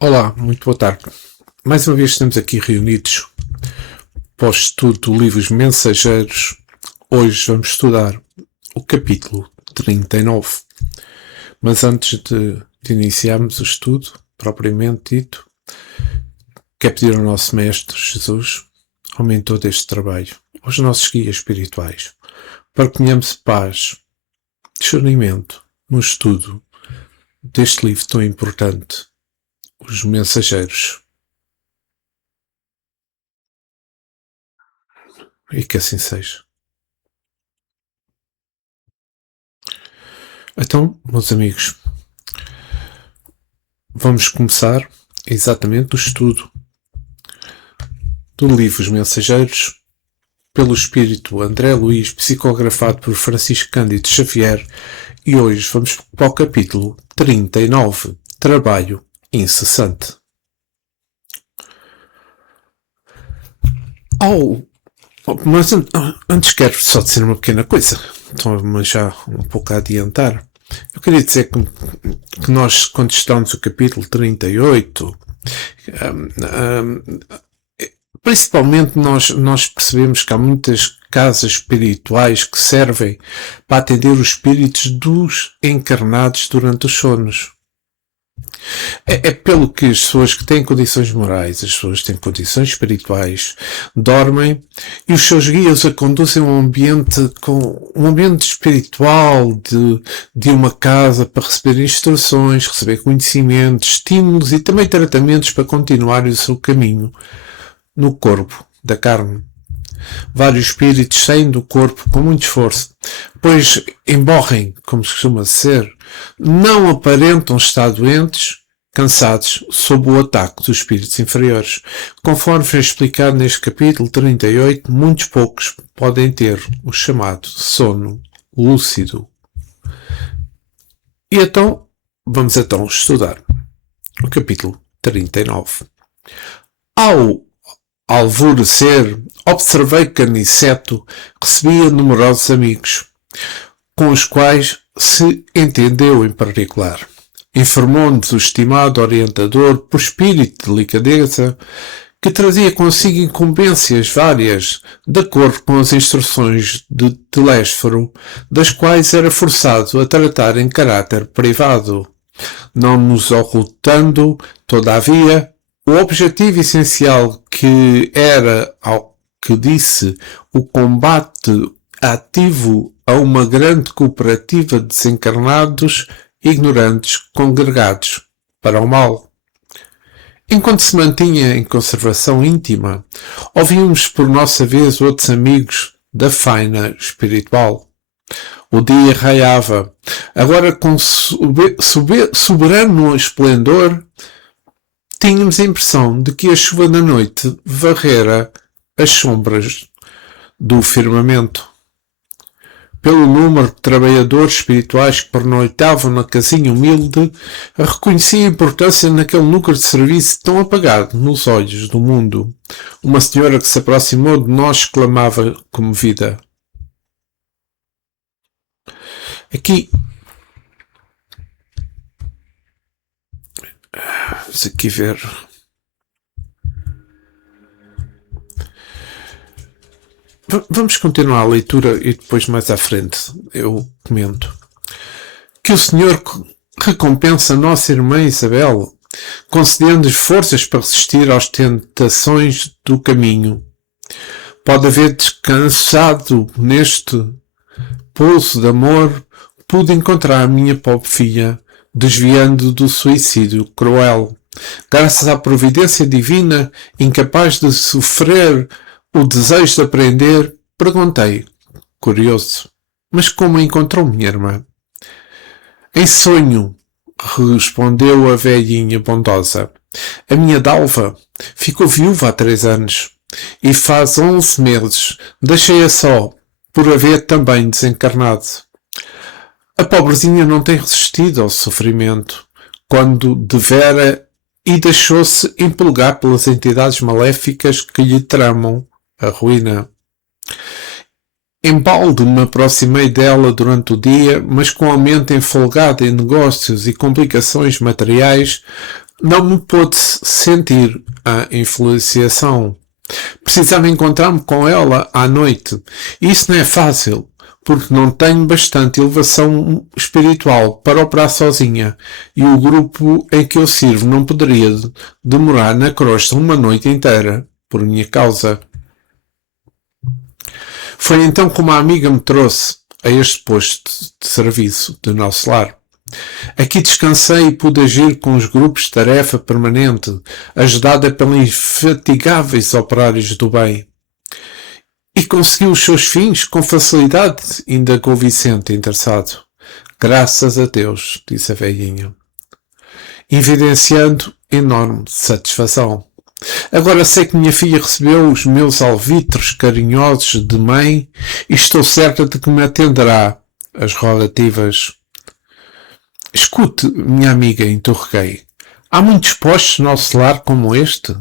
Olá, muito boa tarde. Mais uma vez estamos aqui reunidos para o estudo do livro Os Mensageiros. Hoje vamos estudar o capítulo 39. Mas antes de iniciarmos o estudo, propriamente dito, quero pedir ao nosso Mestre Jesus, aumentou deste trabalho, aos nossos guias espirituais, para que tenhamos paz, discernimento no estudo deste livro tão importante, Os Mensageiros. E que assim seja. Então, meus amigos, vamos começar exatamente o estudo do livro Os Mensageiros, pelo espírito André Luiz, psicografado por Francisco Cândido Xavier, e hoje vamos para o capítulo 39, Trabalho Incessante. Mas antes quero só dizer uma pequena coisa, estou-me já um pouco a adiantar. Eu queria dizer que nós, quando estudamos o capítulo 38, principalmente nós percebemos que há muitas casas espirituais que servem para atender os espíritos dos encarnados durante os sonos. É pelo que as pessoas que têm condições morais, as pessoas que têm condições espirituais, dormem e os seus guias a conduzem a um ambiente espiritual de uma casa para receber instruções, receber conhecimentos, estímulos e também tratamentos para continuarem o seu caminho no corpo da carne. Vários espíritos saem do corpo com muito esforço, pois emborrem, como se costuma dizer, não aparentam estar doentes, cansados, sob o ataque dos espíritos inferiores. Conforme foi explicado neste capítulo 38, muitos poucos podem ter o chamado sono lúcido. E vamos estudar o capítulo 39. Ao alvorecer, observei que Aniceto recebia numerosos amigos, com os quais se entendeu em particular. Informou-nos o estimado orientador, por espírito de delicadeza, que trazia consigo incumbências várias, de acordo com as instruções de Telésforo, das quais era forçado a tratar em caráter privado, não nos ocultando, todavia, o objetivo essencial que era, ao que disse, o combate ativo a uma grande cooperativa de desencarnados ignorantes congregados para o mal. Enquanto se mantinha em conservação íntima, ouvimos por nossa vez outros amigos da faina espiritual. O dia raiava, agora com soberano esplendor. Tínhamos a impressão de que a chuva da noite varrera as sombras do firmamento. Pelo número de trabalhadores espirituais que pernoitavam na casinha humilde, reconheci a importância naquele núcleo de serviço tão apagado nos olhos do mundo. Uma senhora que se aproximou de nós exclamava comovida: Aqui... Vamos aqui ver... Vamos continuar a leitura e depois mais à frente eu comento. Que o Senhor recompensa a nossa irmã Isabel, concedendo-lhes forças para resistir às tentações do caminho. Pode haver descansado neste pouso de amor, pude encontrar a minha pobre filha, desviando do suicídio cruel. Graças à providência divina, incapaz de sofrer o desejo de aprender, perguntei, curioso, mas como a encontrou minha irmã? Em sonho, respondeu a velhinha bondosa. A minha Dalva ficou viúva há 3 anos e faz 11 meses deixei-a só, por haver também desencarnado. A pobrezinha não tem resistido ao sofrimento, quando devera, e deixou-se empolgar pelas entidades maléficas que lhe tramam a ruína. Embalde me aproximei dela durante o dia, mas com aumento em folgado em negócios e complicações materiais, não me pôde sentir a influenciação. Precisava encontrar-me com ela à noite. Isso não é fácil, porque não tenho bastante elevação espiritual para operar sozinha, e o grupo em que eu sirvo não poderia demorar na crosta uma noite inteira, por minha causa. Foi então que uma amiga me trouxe a este posto de serviço do nosso lar. Aqui descansei e pude agir com os grupos de tarefa permanente, ajudada pelos infatigáveis operários do bem. E conseguiu os seus fins com facilidade, indagou Vicente, interessado. Graças a Deus, disse a velhinha, evidenciando enorme satisfação. Agora sei que minha filha recebeu os meus alvitres carinhosos de mãe e estou certa de que me atenderá as rogativas. Escute, minha amiga, interroguei. Há muitos postos no nosso lar como este?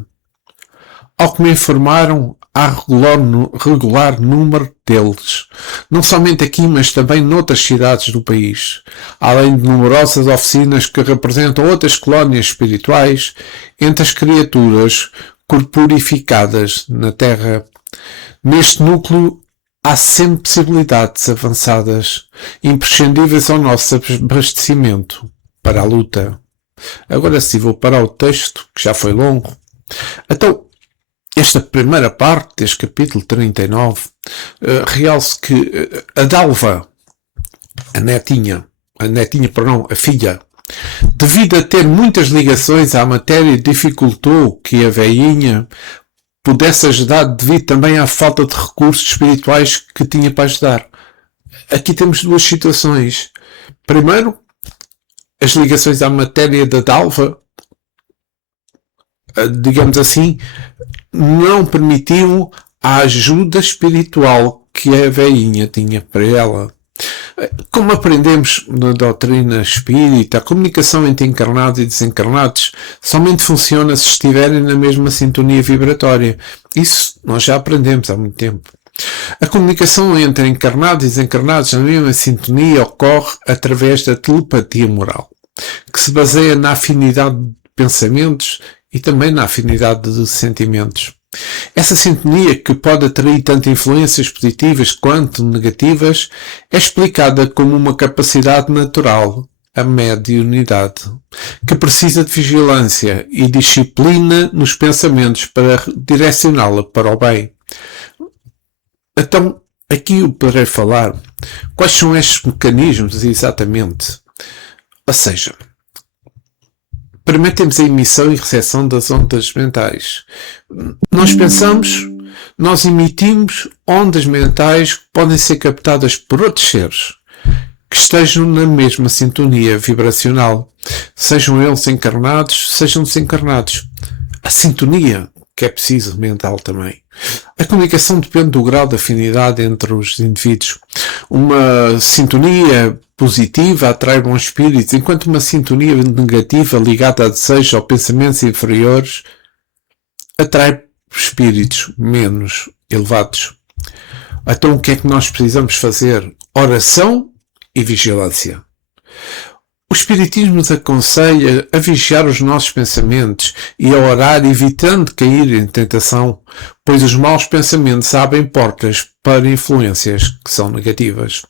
Ao que me informaram, há regular número deles, não somente aqui, mas também noutras cidades do país, além de numerosas oficinas que representam outras colónias espirituais entre as criaturas corporificadas na Terra. Neste núcleo há sempre possibilidades avançadas, imprescindíveis ao nosso abastecimento para a luta. Agora sim, vou parar o texto, que já foi longo. Então, esta primeira parte deste capítulo 39, realça que a Dalva, a filha, devido a ter muitas ligações à matéria, dificultou que a velhinha pudesse ajudar devido também à falta de recursos espirituais que tinha para ajudar. Aqui temos duas situações. Primeiro, as ligações à matéria da Dalva, digamos assim, não permitiam a ajuda espiritual que a velhinha tinha para ela. Como aprendemos na doutrina espírita, a comunicação entre encarnados e desencarnados somente funciona se estiverem na mesma sintonia vibratória. Isso nós já aprendemos há muito tempo. A comunicação entre encarnados e desencarnados na mesma sintonia ocorre através da telepatia moral, que se baseia na afinidade de pensamentos e também na afinidade de sentimentos. Essa sintonia, que pode atrair tanto influências positivas quanto negativas, é explicada como uma capacidade natural, a mediunidade, que precisa de vigilância e disciplina nos pensamentos para direcioná-la para o bem. Então, aqui eu poderei falar quais são estes mecanismos exatamente. Ou seja, permitem-nos a emissão e recepção das ondas mentais. Nós pensamos, nós emitimos ondas mentais que podem ser captadas por outros seres que estejam na mesma sintonia vibracional, sejam eles encarnados, sejam desencarnados. A sintonia, que é preciso, mental também. A comunicação depende do grau de afinidade entre os indivíduos. Uma sintonia positiva atrai bons espíritos, enquanto uma sintonia negativa ligada a desejos ou pensamentos inferiores atrai espíritos menos elevados. Então o que é que nós precisamos fazer? Oração e vigilância. O Espiritismo nos aconselha a vigiar os nossos pensamentos e a orar evitando cair em tentação, pois os maus pensamentos abrem portas para influências que são negativas.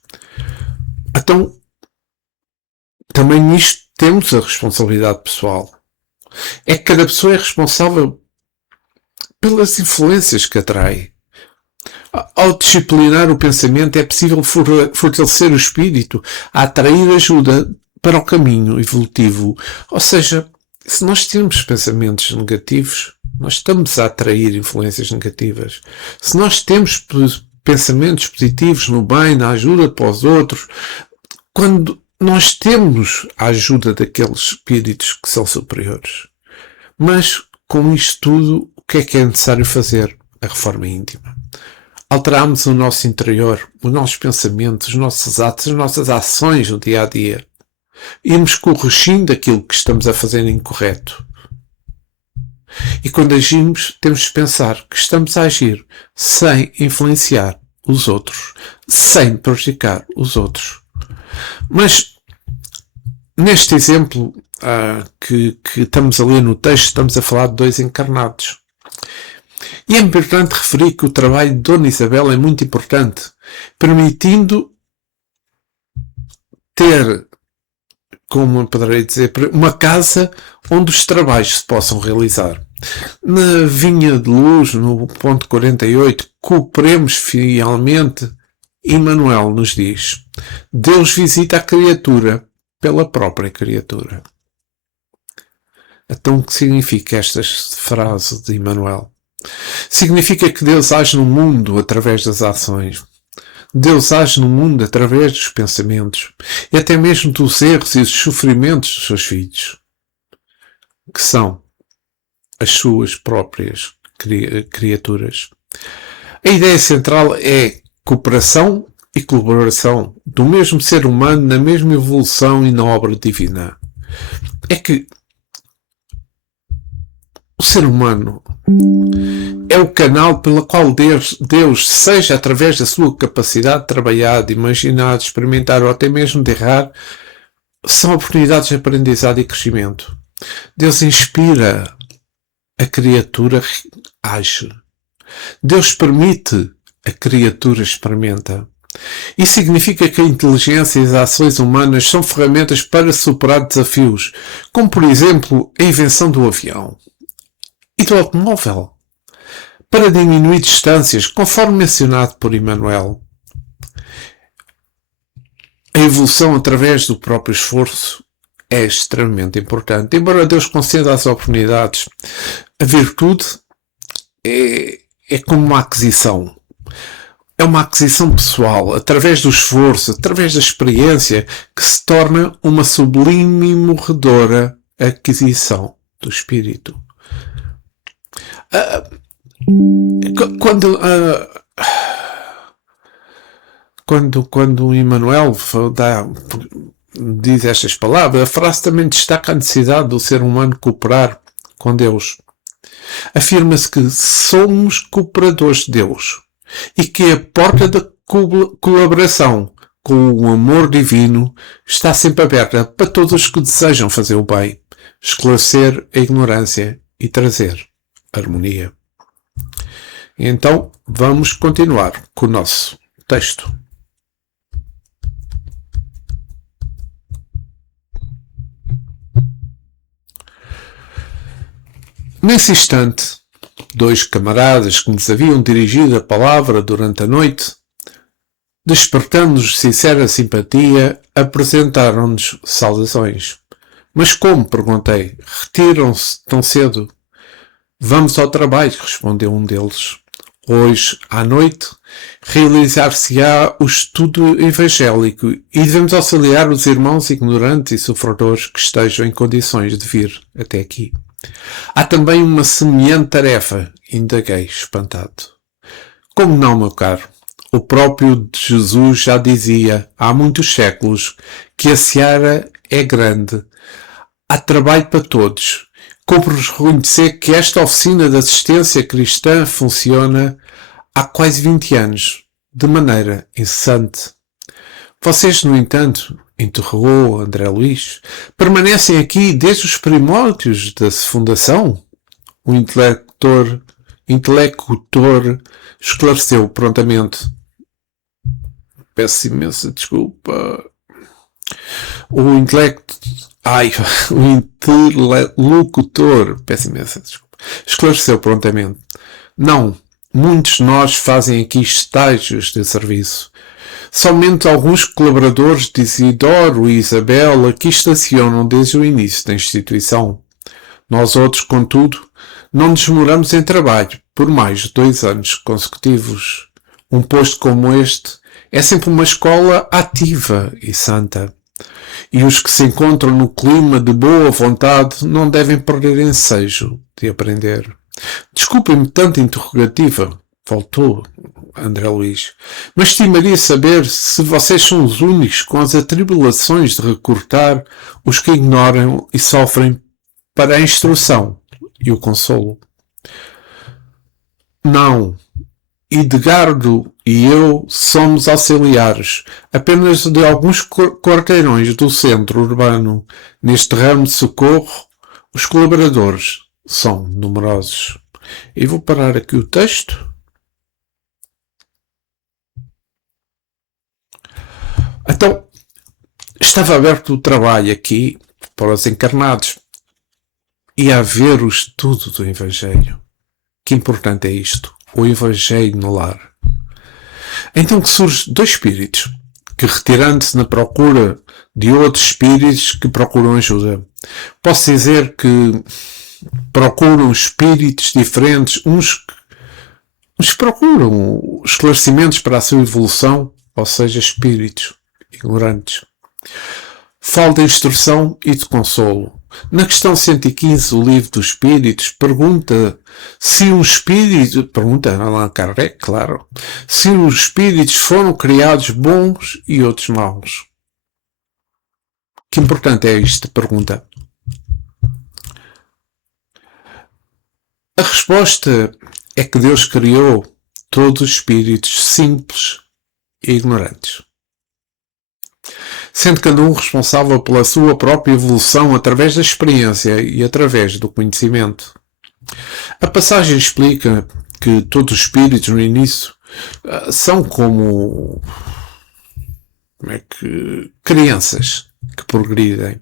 Então, também nisto temos a responsabilidade pessoal. É que cada pessoa é responsável pelas influências que atrai. Ao disciplinar o pensamento é possível fortalecer o espírito a atrair ajuda para o caminho evolutivo. Ou seja, se nós temos pensamentos negativos, nós estamos a atrair influências negativas. Se nós temos pensamentos positivos no bem, na ajuda para os outros, quando nós temos a ajuda daqueles espíritos que são superiores. Mas, com isto tudo, o que é necessário fazer? A reforma íntima. Alterarmos o nosso interior, os nossos pensamentos, os nossos atos, as nossas ações no dia a dia. Irmos corrigindo aquilo que estamos a fazer incorreto. E quando agimos, temos de pensar que estamos a agir sem influenciar os outros, sem prejudicar os outros. Mas, neste exemplo, que estamos a ler no texto, estamos a falar de dois encarnados. E é importante referir que o trabalho de Dona Isabel é muito importante, permitindo ter, como eu poderei dizer, uma casa onde os trabalhos se possam realizar. Na Vinha de Luz, no ponto 48, cooperemos fielmente. Emmanuel nos diz: Deus visita a criatura pela própria criatura. Então, o que significa esta frase de Emmanuel? Significa que Deus age no mundo através das ações. Deus age no mundo através dos pensamentos e até mesmo dos erros e dos sofrimentos dos seus filhos, que são as suas próprias criaturas. A ideia central é cooperação e colaboração do mesmo ser humano na mesma evolução e na obra divina. É que o ser humano é o canal pelo qual Deus, seja através da sua capacidade de trabalhar, de imaginar, de experimentar ou até mesmo de errar, são oportunidades de aprendizado e crescimento. Deus inspira, a criatura age. Deus permite, a criatura experimenta. Isso significa que a inteligência e as ações humanas são ferramentas para superar desafios, como por exemplo a invenção do avião e do automóvel, para diminuir distâncias, conforme mencionado por Emmanuel. A evolução através do próprio esforço é extremamente importante. Embora Deus conceda as oportunidades, a virtude é como uma aquisição. É uma aquisição pessoal, através do esforço, através da experiência, que se torna uma sublime e morredora aquisição do espírito. Quando Emmanuel diz estas palavras, a frase também destaca a necessidade do ser humano cooperar com Deus. Afirma-se que somos cooperadores de Deus e que a porta da colaboração com o amor divino está sempre aberta para todos os que desejam fazer o bem, esclarecer a ignorância e trazer harmonia. Então, vamos continuar com o nosso texto. Nesse instante, dois camaradas que nos haviam dirigido a palavra durante a noite, despertando-nos sincera simpatia, apresentaram-nos saudações. Mas como? Perguntei. Retiram-se tão cedo? Vamos ao trabalho, respondeu um deles. Hoje, à noite, realizar-se-á o estudo evangélico e devemos auxiliar os irmãos ignorantes e sofredores que estejam em condições de vir até aqui. Há também uma semelhante tarefa, indaguei, espantado. Como não, meu caro? O próprio Jesus já dizia, há muitos séculos, que a seara é grande. Há trabalho para todos. Cumpre reconhecer que esta oficina de assistência cristã funciona há quase 20 anos, de maneira incessante. Vocês, no entanto, interrogou André Luís, permanecem aqui desde os primórdios da fundação? O intelector esclareceu prontamente. Peço imensa desculpa. O interlocutor, peço imensa desculpa, esclareceu prontamente. Não, muitos de nós fazem aqui estágios de serviço. Somente alguns colaboradores de Isidoro e Isabel aqui estacionam desde o início da instituição. Nós outros, contudo, não nos demoramos em trabalho por mais de 2 anos consecutivos. Um posto como este é sempre uma escola ativa e santa. E os que se encontram no clima de boa vontade não devem perder ensejo de aprender. Desculpem-me tanta interrogativa, voltou André Luís, mas estimaria saber se vocês são os únicos com as atribulações de recortar os que ignoram e sofrem para a instrução e o consolo. Não. Edgardo e eu somos auxiliares apenas de alguns quarteirões do centro urbano. Neste ramo de socorro, os colaboradores são numerosos. E vou parar aqui o texto. Então, estava aberto o trabalho aqui para os encarnados e a ver o estudo do Evangelho. Que importante é isto, o Evangelho no lar. Então que surge dois espíritos, que retirando-se na procura de outros espíritos que procuram ajuda. Posso dizer que procuram espíritos diferentes, uns procuram esclarecimentos para a sua evolução, ou seja, espíritos ignorantes. Falo de instrução e de consolo. Na questão 115 do Livro dos Espíritos, pergunta se um espírito, pergunta Allan Kardec, claro, se os espíritos foram criados bons e outros maus. Que importante é esta pergunta? A resposta é que Deus criou todos os espíritos simples e ignorantes, sendo cada um responsável pela sua própria evolução através da experiência e através do conhecimento. A passagem explica que todos os espíritos no início são como crianças que progridem,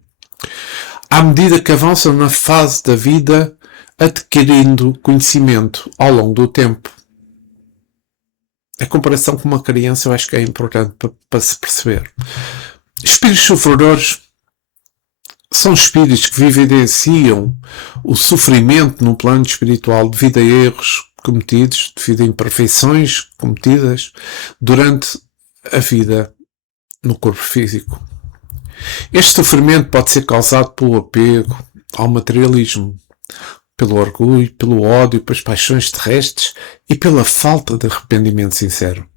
à medida que avançam na fase da vida, adquirindo conhecimento ao longo do tempo. A comparação com uma criança eu acho que é importante para se perceber. Espíritos sofredores são espíritos que vivenciam o sofrimento no plano espiritual devido a erros cometidos, devido a imperfeições cometidas durante a vida no corpo físico. Este sofrimento pode ser causado pelo apego ao materialismo, pelo orgulho, pelo ódio, pelas paixões terrestres e pela falta de arrependimento sincero.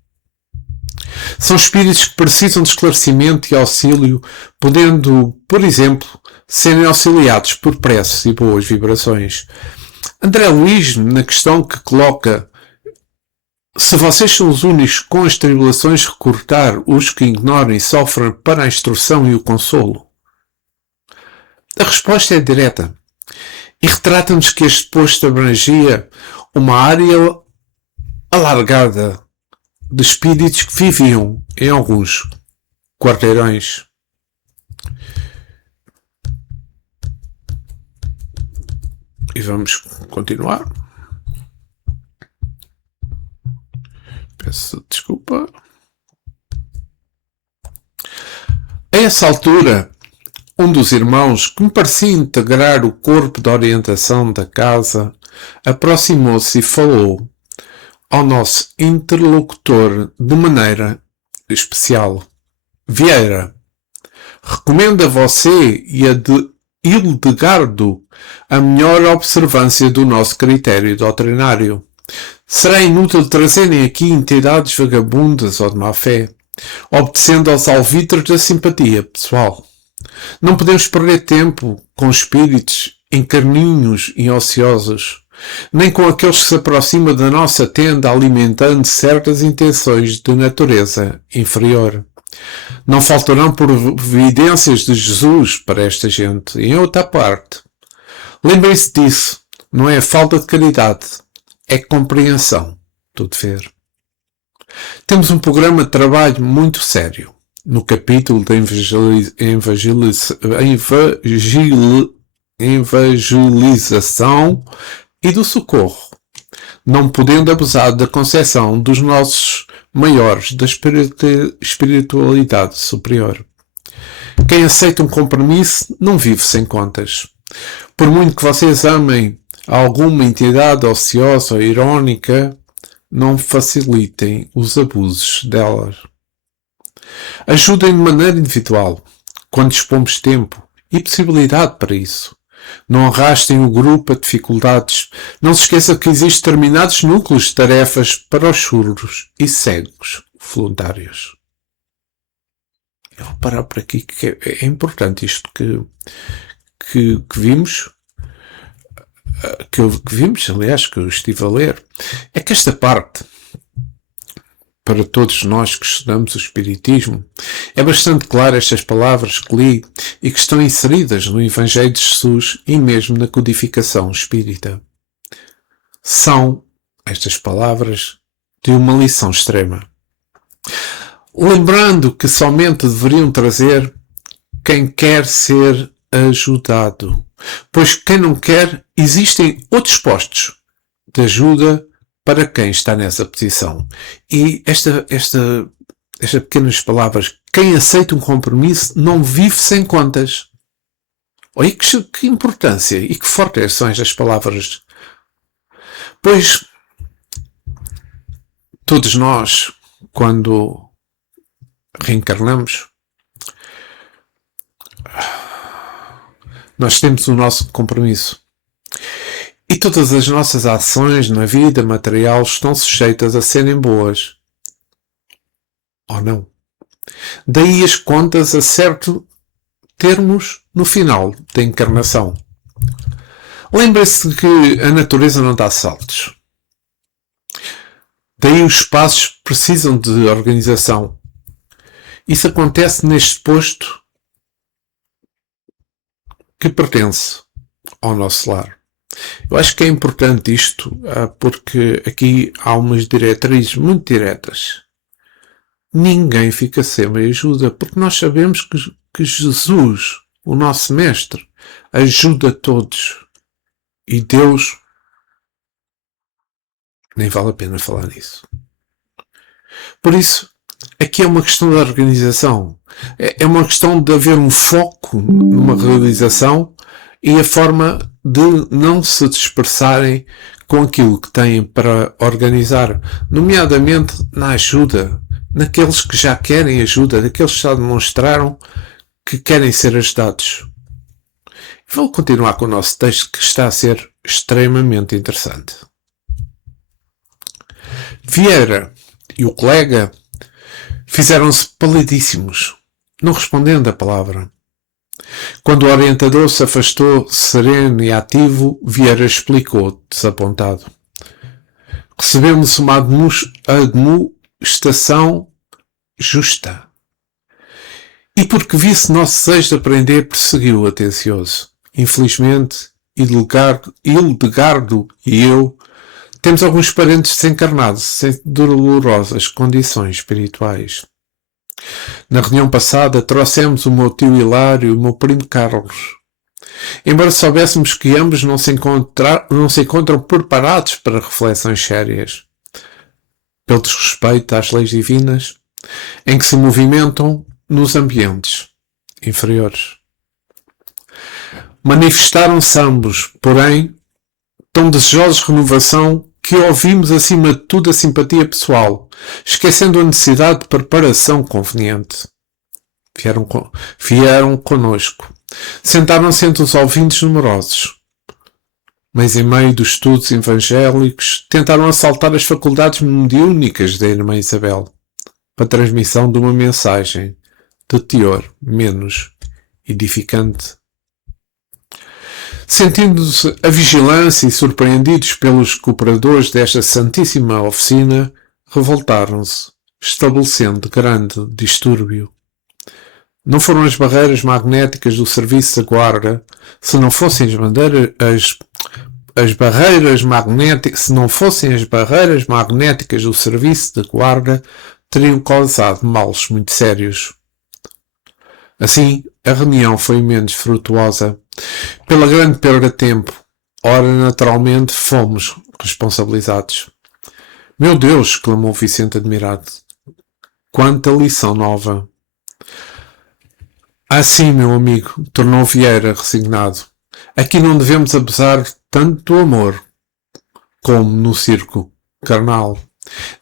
São espíritos que precisam de esclarecimento e auxílio, podendo, por exemplo, serem auxiliados por preces e boas vibrações. André Luiz, na questão que coloca, se vocês são os únicos com as tribulações, recortar os que ignoram e sofrem para a instrução e o consolo. A resposta é direta e retrata-nos que este posto abrangia uma área alargada de espíritos que viviam em alguns quarteirões. E vamos continuar. Peço desculpa. A essa altura, um dos irmãos, que me parecia integrar o corpo de orientação da casa, aproximou-se e falou ao nosso interlocutor de maneira especial. Vieira, recomendo a você e a de Hildegardo a melhor observância do nosso critério doutrinário. Será inútil trazerem aqui entidades vagabundas ou de má fé, obedecendo aos alvitres da simpatia pessoal. Não podemos perder tempo com espíritos encarninhos e ociosos, nem com aqueles que se aproximam da nossa tenda alimentando certas intenções de natureza inferior. Não faltarão providências de Jesus para esta gente. Em outra parte, lembrem-se disso. Não é falta de caridade, é compreensão do dever. Temos um programa de trabalho muito sério. No capítulo da evangelização e do socorro, não podendo abusar da concepção dos nossos maiores da espiritualidade superior. Quem aceita um compromisso não vive sem contas. Por muito que vocês amem alguma entidade ociosa ou irónica, não facilitem os abusos delas. Ajudem de maneira individual, quando dispomos tempo e possibilidade para isso. Não arrastem o grupo a dificuldades. Não se esqueça que existem determinados núcleos de tarefas para os surdos e cegos voluntários. Eu vou parar por aqui, que é importante isto que vimos, aliás, que eu estive a ler. É que esta parte, para todos nós que estudamos o Espiritismo, é bastante claro estas palavras que li e que estão inseridas no Evangelho de Jesus e mesmo na codificação espírita. São estas palavras de uma lição extrema. Lembrando que somente deveriam trazer quem quer ser ajudado, pois quem não quer, existem outros postos de ajuda para quem está nessa posição. E estas pequenas palavras, quem aceita um compromisso não vive sem contas. Olha que importância e que fortes são estas palavras. Pois todos nós, quando reencarnamos, nós temos o nosso compromisso. E todas as nossas ações na vida material estão sujeitas a serem boas. Ou não? Daí as contas a certo termos no final da encarnação. Lembre-se que a natureza não dá saltos. Daí os espaços precisam de organização. Isso acontece neste posto que pertence ao nosso lar. Eu acho que é importante isto, porque aqui há umas diretrizes muito diretas. Ninguém fica sem ajuda, porque nós sabemos que Jesus, o nosso Mestre, ajuda todos. E Deus, nem vale a pena falar nisso. Por isso, aqui é uma questão da organização. É uma questão de haver um foco numa realização e a forma de não se dispersarem com aquilo que têm para organizar, nomeadamente na ajuda, naqueles que já querem ajuda, daqueles que já demonstraram que querem ser ajudados. Vou continuar com o nosso texto, que está a ser extremamente interessante. Vieira e o colega fizeram-se palidíssimos, não respondendo a palavra. Quando o orientador se afastou sereno e ativo, Vieira explicou, desapontado. Recebemos uma admoestação justa. E porque visse nosso desejo de aprender, prosseguiu atencioso. Infelizmente, Hildegardo e eu temos alguns parentes desencarnados em dolorosas condições espirituais. Na reunião passada trouxemos o meu tio Hilário e o meu primo Carlos. Embora soubéssemos que ambos não se encontram preparados para reflexões sérias, pelo desrespeito às leis divinas, em que se movimentam nos ambientes inferiores. Manifestaram-se ambos, porém, tão desejosos de renovação que ouvimos acima de tudo a simpatia pessoal, esquecendo a necessidade de preparação conveniente. Vieram conosco. Sentaram-se entre os ouvintes numerosos. Mas em meio dos estudos evangélicos, tentaram assaltar as faculdades mediúnicas da irmã Isabel, para a transmissão de uma mensagem de teor menos edificante. Sentindo-se a vigilância e surpreendidos pelos cooperadores desta santíssima oficina, revoltaram-se, estabelecendo grande distúrbio. Não foram as barreiras magnéticas do serviço da guarda, se não fossem as barreiras magnéticas do serviço de guarda, teriam causado males muito sérios. Assim, a reunião foi menos frutuosa, pela grande perda de tempo. Ora, naturalmente, fomos responsabilizados. Meu Deus! Exclamou Vicente admirado. Quanta lição nova! Sim, meu amigo, tornou Vieira resignado. Aqui não devemos abusar tanto do amor como no circo carnal.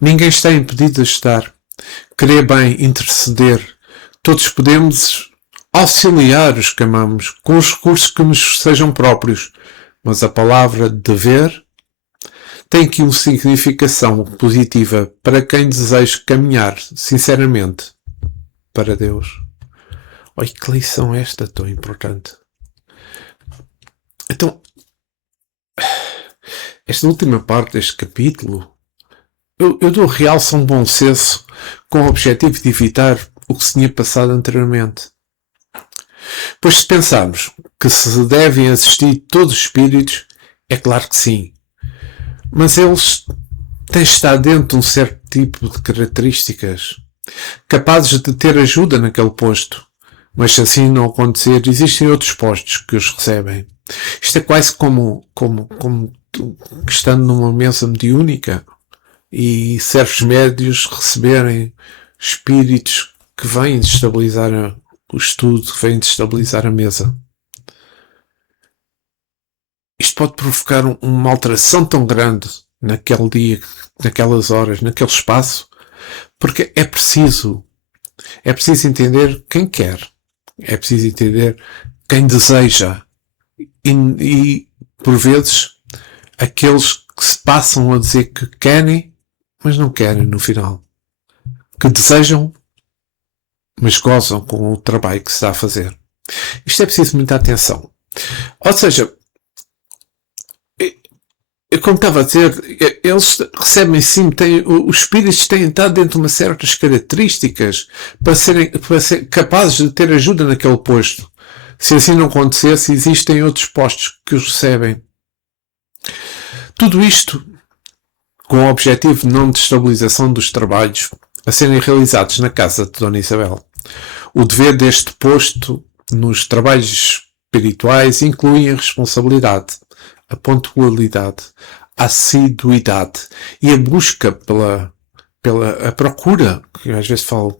Ninguém está impedido de ajudar, querer bem, interceder. Todos podemos auxiliar os que amamos com os recursos que nos sejam próprios, mas a palavra dever tem aqui uma significação positiva para quem deseja caminhar sinceramente para Deus. Olha que lição esta tão importante. Então, esta última parte deste capítulo eu dou realce a um bom senso com o objetivo de evitar o que se tinha passado anteriormente. Pois se pensarmos que se devem assistir todos os espíritos, é claro que sim. Mas eles têm de estar dentro de um certo tipo de características, capazes de ter ajuda naquele posto. Mas se assim não acontecer, existem outros postos que os recebem. Isto é quase como estando numa mesa mediúnica e certos médios receberem espíritos que vêm destabilizar o estudo, que vêm destabilizar a mesa. Isto pode provocar uma alteração tão grande naquele dia, naquelas horas, naquele espaço, porque é preciso entender quem quer, é preciso entender quem deseja e por vezes aqueles que se passam a dizer que querem, mas não querem no final, que desejam, mas gozam com o trabalho que se está a fazer. Isto é preciso muita atenção. Ou seja, como estava a dizer, eles recebem sim, os espíritos têm estado dentro de umas certas características para serem capazes de ter ajuda naquele posto. Se assim não acontecesse, existem outros postos que os recebem. Tudo isto com o objetivo de não destabilização dos trabalhos a serem realizados na casa de Dona Isabel. O dever deste posto nos trabalhos espirituais inclui a responsabilidade, a pontualidade, a assiduidade e a busca pela procura, que às vezes falo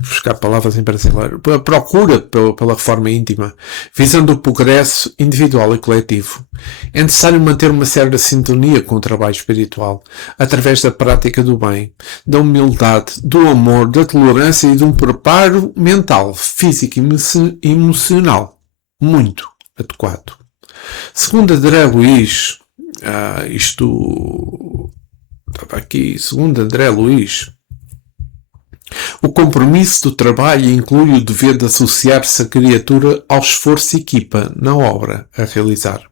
buscar palavras em brasileiro, a procura pela reforma íntima, visando o progresso individual e coletivo. É necessário manter uma certa sintonia com o trabalho espiritual, através da prática do bem, da humildade, do amor, da tolerância e de um preparo mental, físico e emocional muito adequado. Segundo André Luiz, segundo André Luiz, o compromisso do trabalho inclui o dever de associar-se a criatura ao esforço e equipa na obra a realizar.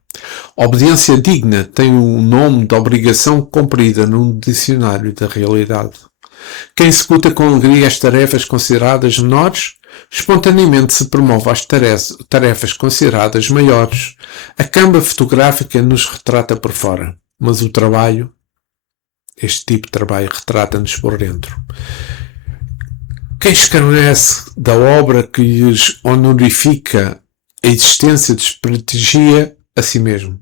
Obediência digna tem o nome de obrigação cumprida num dicionário da realidade. Quem executa com alegria as tarefas consideradas menores, espontaneamente se promove às tarefas consideradas maiores. A câmara fotográfica nos retrata por fora, mas o trabalho, este tipo de trabalho, retrata-nos por dentro. Quem escarnece da obra que lhes honorifica a existência desprestigia a si mesmo.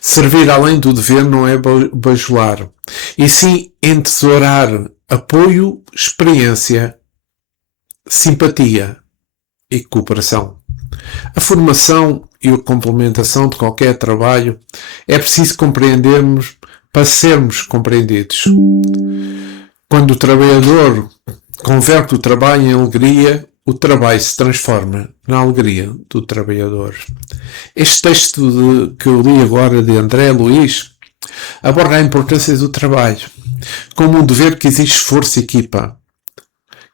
Servir além do dever não é bajular, e sim entesourar apoio, experiência, simpatia e cooperação. A formação e a complementação de qualquer trabalho é preciso compreendermos para sermos compreendidos. Quando o trabalhador converte o trabalho em alegria, o trabalho se transforma na alegria do trabalhador. Este texto que eu li agora de André Luiz aborda a importância do trabalho como um dever que exige esforço e equipa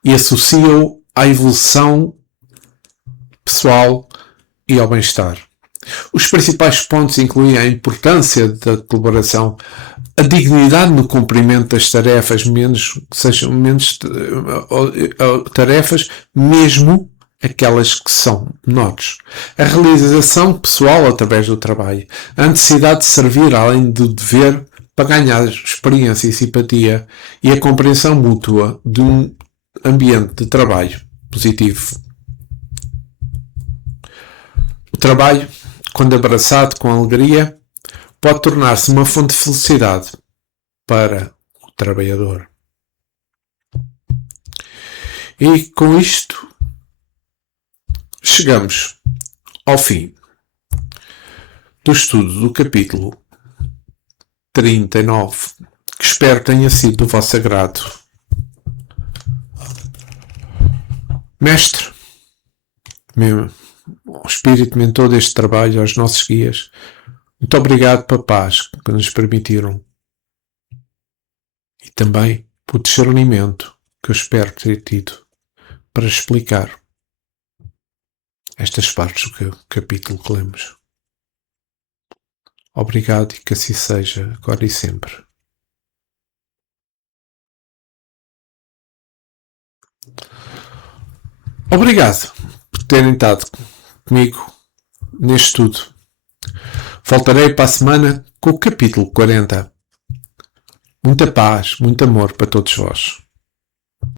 e associa-o à evolução pessoal e ao bem-estar. Os principais pontos incluem a importância da colaboração, a dignidade no cumprimento das tarefas, tarefas, mesmo aquelas que são menores, a realização pessoal através do trabalho, a necessidade de servir além do dever para ganhar experiência e simpatia e a compreensão mútua de um ambiente de trabalho positivo. O trabalho, quando abraçado com alegria, pode tornar-se uma fonte de felicidade para o trabalhador. E com isto chegamos ao fim do estudo do capítulo 39, que espero tenha sido do vosso agrado. Mestre, o espírito mentor deste trabalho, aos nossos guias, muito obrigado pela paz que nos permitiram e também pelo discernimento que eu espero ter tido para explicar estas partes do capítulo que lemos. Obrigado e que assim seja, agora e sempre. Obrigado por terem estado comigo neste estudo. Voltarei para a semana com o capítulo 40. Muita paz, muito amor para todos vós.